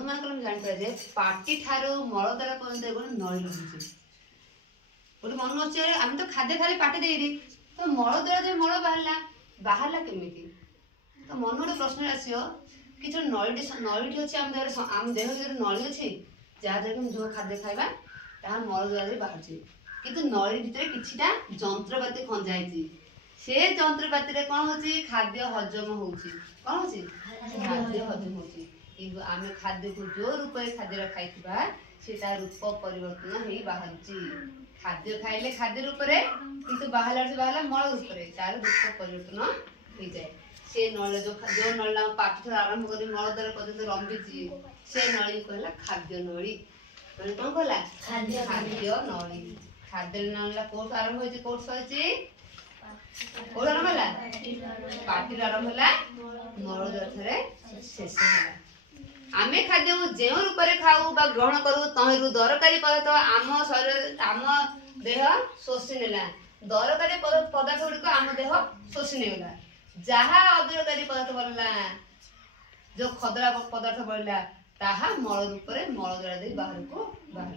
अनुमान कले जापर जे पाटी ठारू मलद्वार पर्यंत गोटे नली रही गोटे मन अच्छे आम तो खाद्य खाली पाटी दे तो मलद्वार जो मल बाहर केमी तो मन गोटे प्रश्न आसो कि जो नली नली अच्छे आम देह जो नली अच्छी जहाँद्वारा कि जो खाद्य खाଇବା ତାହା ମଳ ଦ୍ୱାରା ବାହାରୁଛି କିନ୍ତୁ ନଳୀ ଭିତରେ କିଛିଟା ଯନ୍ତ୍ରପାତି ଖଞ୍ଜା ହେଇଛି ସେ ଯନ୍ତ୍ରପାତିରେ କ'ଣ ହଉଛି ଖାଦ୍ୟ ହଜମ ହଉଛି କ'ଣ ହଉଛି ଖାଦ୍ୟ ହଜମ ହଉଛି କିନ୍ତୁ ଆମେ ଖାଦ୍ୟକୁ ଯୋଉ ରୂପରେ ଖାଦ୍ୟ ଖାଇଥିବା ସେ ତା ରୂପ ପରିବର୍ତ୍ତନ ହେଇ ବାହାରୁଛି ଖାଦ୍ୟ ଖାଇଲେ ଖାଦ୍ୟ ରୂପରେ କିନ୍ତୁ ବାହାରିଲା ମଳ ରୂପରେ ତାର ରୂପ ପରିବର୍ତ୍ତନ ହେଇଯାଏ ସେ ନଳୀ ଯୋଉ ନଳୀ ପାଟିଠାରୁ ଆରମ୍ଭ କରି ମଳ ଦ୍ୱାର ପର୍ଯ୍ୟନ୍ତ ଲମ୍ବିଛି ସେ ନଳୀ କହିଲା ଖାଦ୍ୟ ନଳୀ कौन कहला खाद्य नली खाद्य नली कोठ आरंभ होइछि कोठ सहिछि कोठ आरंभ होला पाटी आरंभ होला मल द्वार शेष होला आमे खाद्य जे रूप रे खाऊ बा ग्रहण करू तहिरु दरकारी पदार्थ आम शरीर आम देह शोषि नेला दरकारी पदार्थ गुड़िक आम देह शोषि नेला जहा अदरकारी पदार्थ बनला जो खदरा पदार्थ बनला ताहा मल रूप में मल द्वारा बाहर को बाहर